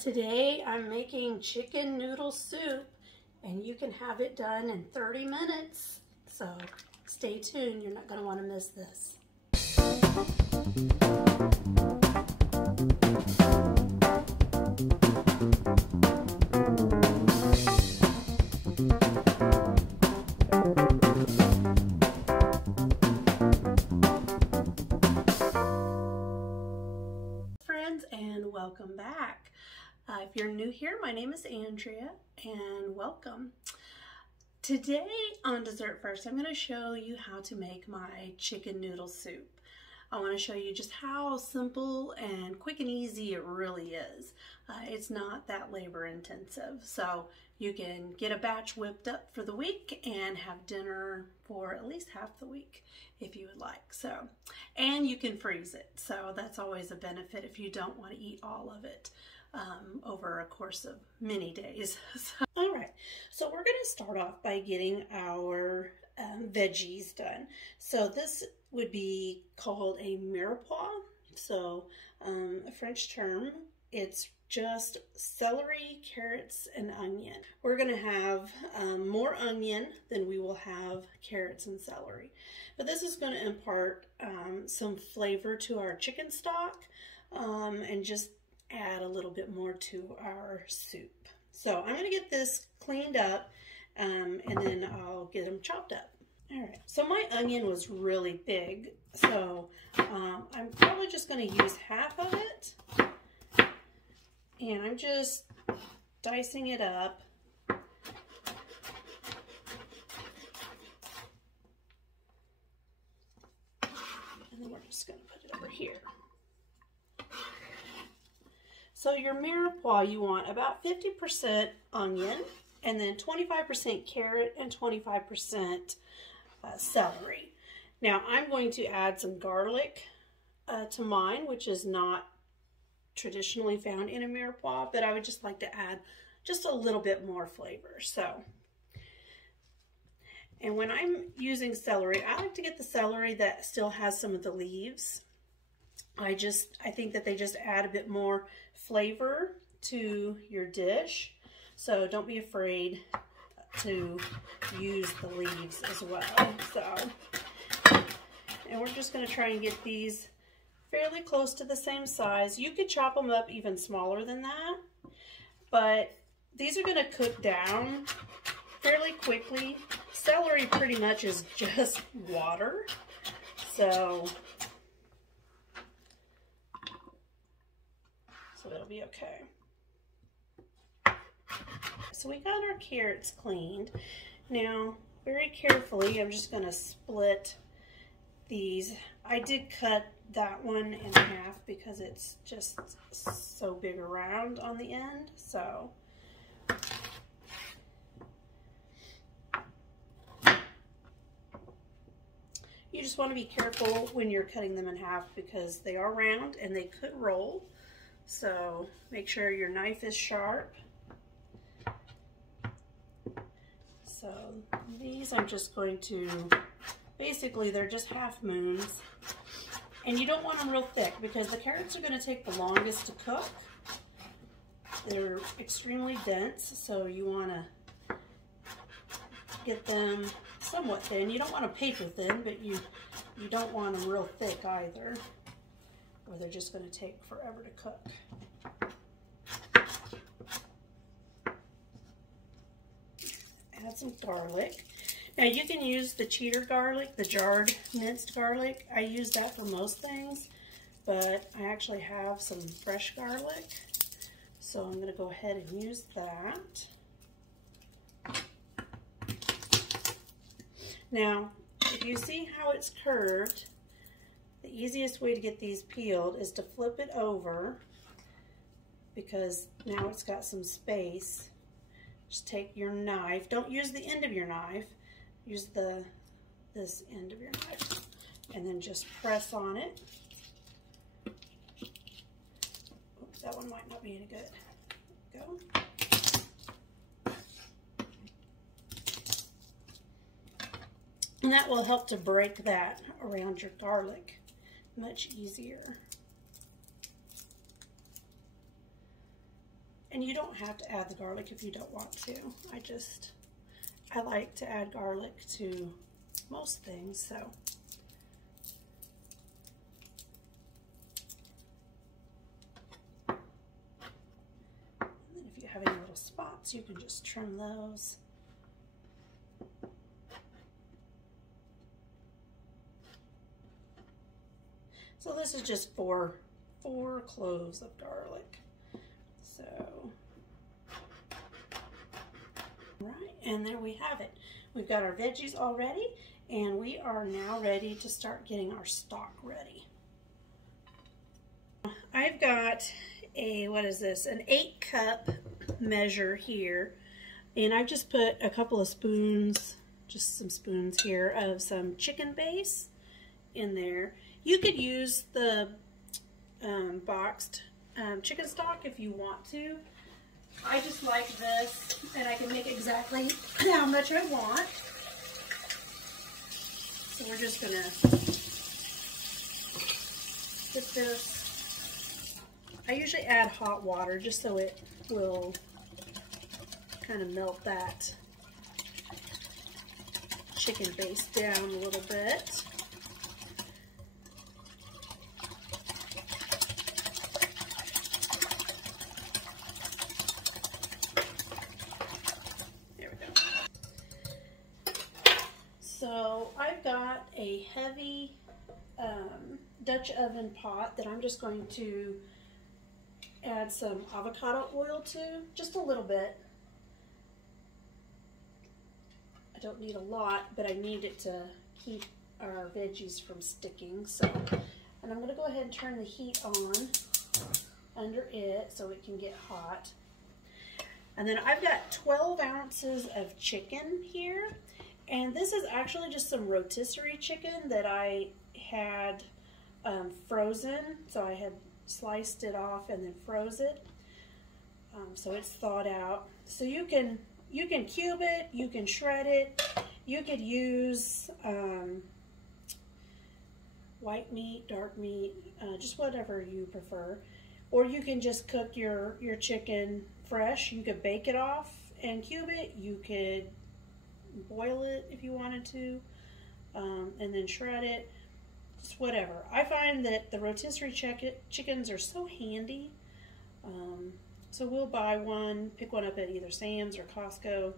Today I'm making chicken noodle soup and you can have it done in 30 minutes. So stay tuned, you're not going to want to miss this. Friends, and welcome back. If you're new here, my name is Andrea and welcome. Today on Dessert First, I'm going to show you how to make my chicken noodle soup. I want to show you just how simple and quick and easy it really is. It's not that labor intensive, so you can get a batch whipped up for the week and have dinner for at least half the week if you would like. So, and you can freeze it, so that's always a benefit if you don't want to eat all of it over a course of many days. All right, so we're going to start off by getting our veggies done. So this would be called a mirepoix. So a French term. It's just celery, carrots, and onion. We're going to have more onion than we will have carrots and celery. But this is going to impart some flavor to our chicken stock and just add a little bit more to our soup. So I'm going to get this cleaned up and then I'll get them chopped up. All right, so my onion was really big, so I'm probably just going to use half of it, and I'm just dicing it up. And then we're just going to put it over here. So your mirepoix, you want about 50% onion, and then 25% carrot and 25% celery. Now I'm going to add some garlic to mine, which is not traditionally found in a mirepoix, but I would just like to add just a little bit more flavor. So, and when I'm using celery, I like to get the celery that still has some of the leaves. I think that they just add a bit more flavor to your dish. So don't be afraid to use the leaves as well. So, and we're just going to try and get these fairly close to the same size. You could chop them up even smaller than that, but these are going to cook down fairly quickly. Celery pretty much is just water, so it'll be okay. So we got our carrots cleaned. Now, very carefully, I'm just going to split these. I did cut that one in half because it's just so big around on the end. So, you just want to be careful when you're cutting them in half because they are round and they could roll. So make sure your knife is sharp. So these I'm just going to, basically they're just half moons. And you don't want them real thick because the carrots are going to take the longest to cook. They're extremely dense, so you want to get them somewhat thin. You don't want them paper thin, but you don't want them real thick either, or they're just going to take forever to cook. Add some garlic. Now you can use the cheater garlic, the jarred minced garlic. I use that for most things, but I actually have some fresh garlic, so I'm going to go ahead and use that. Now, if you see how it's curved, the easiest way to get these peeled is to flip it over because now it's got some space. Just take your knife. Don't use the end of your knife. Use this end of your knife. And then just press on it. Oops, that one might not be any good. There we go. And that will help to break that around your garlic much easier. And you don't have to add the garlic if you don't want to. I like to add garlic to most things, so. And then if you have any little spots, you can just trim those. So this is just four cloves of garlic. So, right, and there we have it. We've got our veggies all ready, and we are now ready to start getting our stock ready. I've got what is this? An 8-cup measure here, and I've just put a couple of spoons, just some spoons here, of some chicken base in there. You could use the boxed chicken stock if you want to. I just like this, and I can make exactly how much I want. So we're just gonna get this. I usually add hot water just so it will kind of melt that chicken base down a little bit. So I've got a heavy Dutch oven pot that I'm just going to add some avocado oil to, just a little bit. I don't need a lot, but I need it to keep our veggies from sticking. So, and I'm going to go ahead and turn the heat on under it so it can get hot. And then I've got 12 ounces of chicken here. And this is actually just some rotisserie chicken that I had frozen. So I had sliced it off and then froze it. So it's thawed out. So you can cube it, you can shred it, you could use white meat, dark meat, just whatever you prefer. Or you can just cook your chicken fresh. You could bake it off and cube it. You could boil it if you wanted to, and then shred it, just whatever. I find that the rotisserie chickens are so handy, so we'll buy one, pick one up at either Sam's or Costco,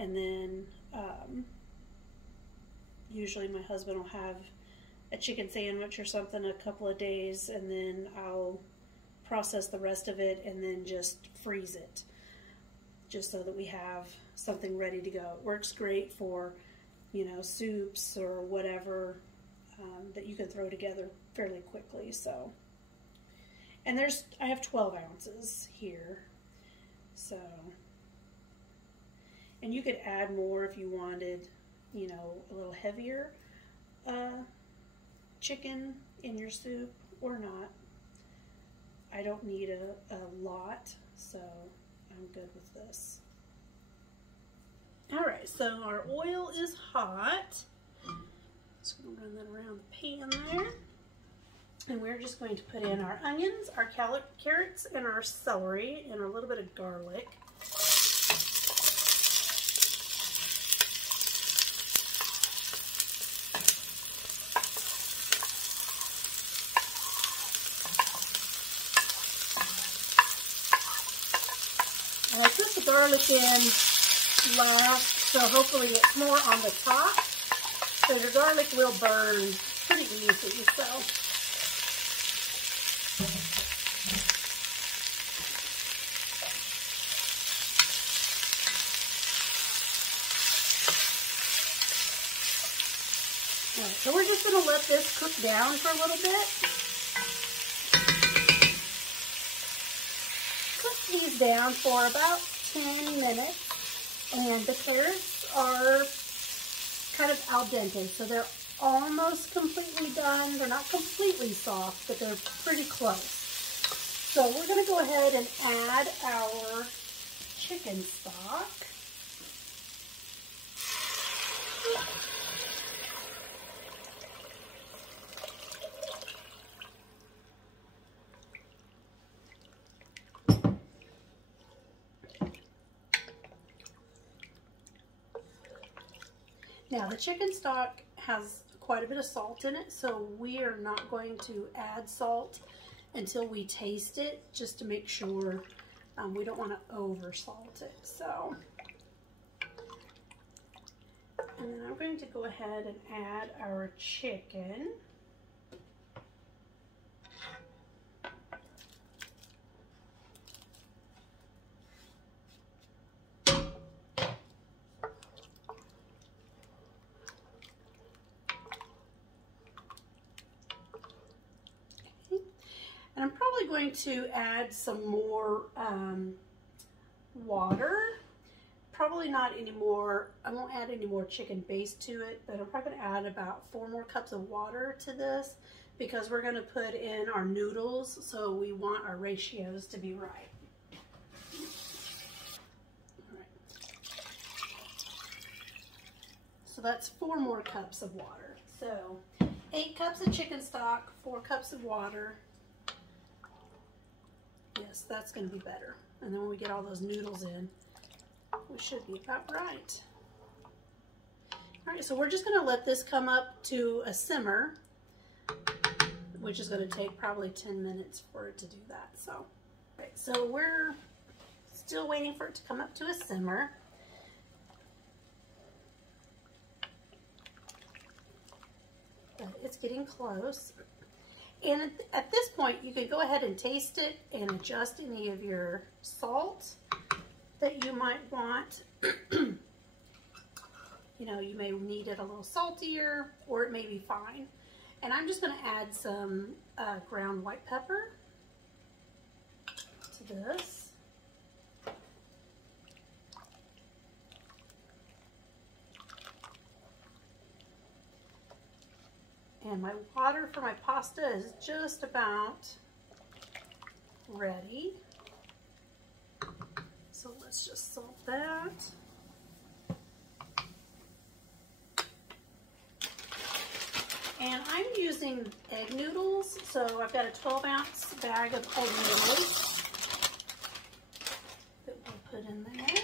and then usually my husband will have a chicken sandwich or something a couple of days, and then I'll process the rest of it and then just freeze it, just so that we have something ready to go. It works great for, you know, soups or whatever that you can throw together fairly quickly. So, and I have 12 ounces here. So, and you could add more if you wanted, you know, a little heavier chicken in your soup or not. I don't need a lot, so I'm good with this. All right, so our oil is hot. Just gonna run that around the pan there. And we're just going to put in our onions, our carrots, and our celery, and a little bit of garlic. I put the garlic in last, so hopefully it's more on the top. So your garlic will burn pretty easy. So so we're just going to let this cook down for a little bit. Cook these down for about 10 minutes. And the carrots are kind of al dente, so they're almost completely done. They're not completely soft, but they're pretty close. So we're going to go ahead and add our chicken stock. Now the chicken stock has quite a bit of salt in it, so we are not going to add salt until we taste it, just to make sure. We don't want to over salt it. So, and then I'm going to go ahead and add our chicken. And I'm probably going to add some more water. Probably not any more, I won't add any more chicken base to it, but I'm probably going to add about 4 more cups of water to this because we're going to put in our noodles, so we want our ratios to be right. All right. So that's 4 more cups of water. So 8 cups of chicken stock, 4 cups of water. Yes, that's going to be better. And then when we get all those noodles in, we should be about right. All right, so we're just going to let this come up to a simmer, which is going to take probably 10 minutes for it to do that. So, okay, so we're still waiting for it to come up to a simmer. But it's getting close. And at this point, you can go ahead and taste it and adjust any of your salt that you might want. You know, you may need it a little saltier, or it may be fine. And I'm just going to add some ground white pepper to this. And my water for my pasta is just about ready. So let's just salt that. And I'm using egg noodles. So I've got a 12-ounce bag of egg noodles that we'll put in there.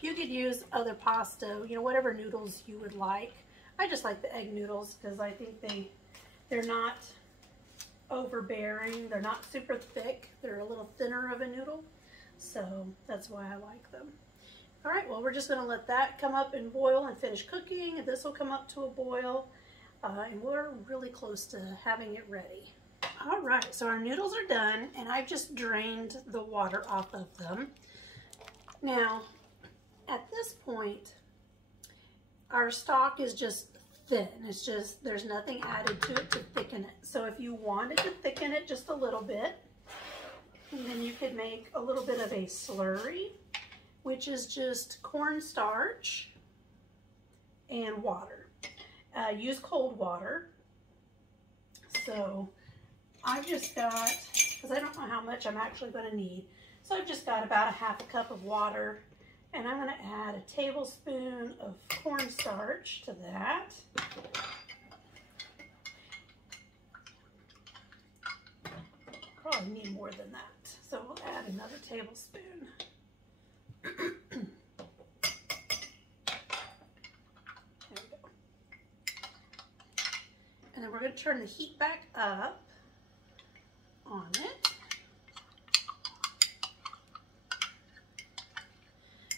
You could use other pasta, you know, whatever noodles you would like. I just like the egg noodles because I think they're not overbearing. They're not super thick. They're a little thinner of a noodle. So that's why I like them. All right, well, we're just going to let that come up and boil and finish cooking. And this will come up to a boil. And we're really close to having it ready. All right, so our noodles are done. And I've just drained the water off of them. Now, at this point, our stock is just thin. It's just, there's nothing added to it to thicken it. So if you wanted to thicken it just a little bit, then you could make a little bit of a slurry, which is just cornstarch and water. Use cold water. So I've just got, because I don't know how much I'm actually going to need, so I've just got about a half a cup of water. And I'm going to add a tablespoon of cornstarch to that. Probably need more than that. So we'll add another tablespoon. There we go. And then we're going to turn the heat back up on it.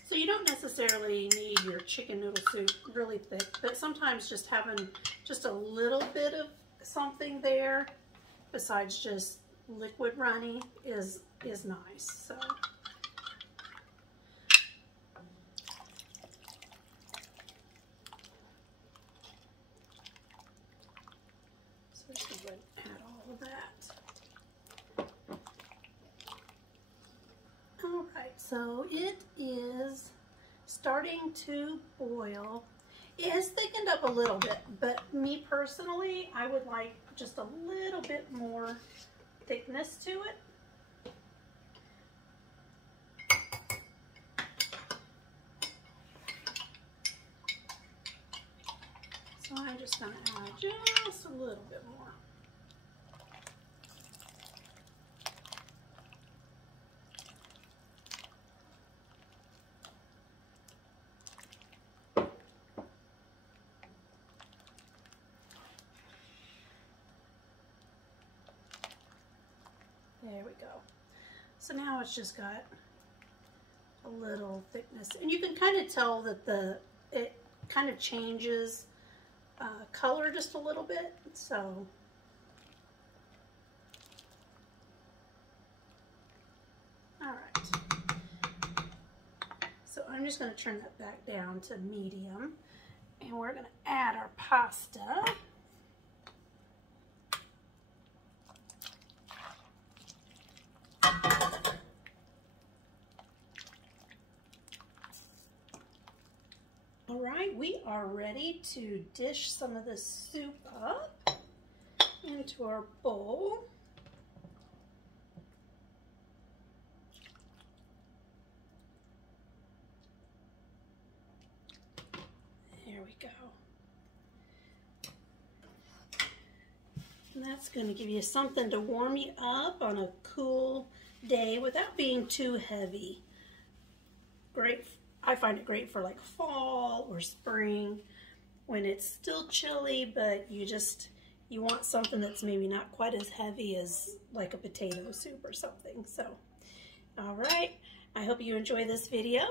So you don't necessarily need your chicken noodle soup really thick, but sometimes just having just a little bit of something there besides just liquid runny is nice. So just go ahead and add all of that. All right, so it is starting to boil. It has thickened up a little bit, but me personally, I would like just a little bit more thickness to it. So I'm just going to add just a little bit more. There we go. So now it's just got a little thickness, and you can kind of tell that it kind of changes color just a little bit. So all right. So I'm just going to turn that back down to medium, and we're going to add our pasta. All right, we are ready to dish some of this soup up into our bowl. There we go. And that's going to give you something to warm you up on a cool day without being too heavy. Great. I find it great for like fall or spring when it's still chilly, but you want something that's maybe not quite as heavy as like a potato soup or something. So, all right. I hope you enjoy this video.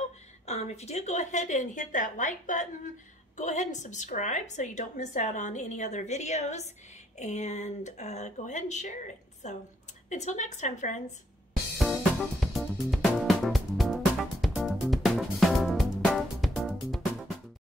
If you do, go ahead and hit that like button. Go ahead and subscribe so you don't miss out on any other videos, and go ahead and share it. So until next time, friends.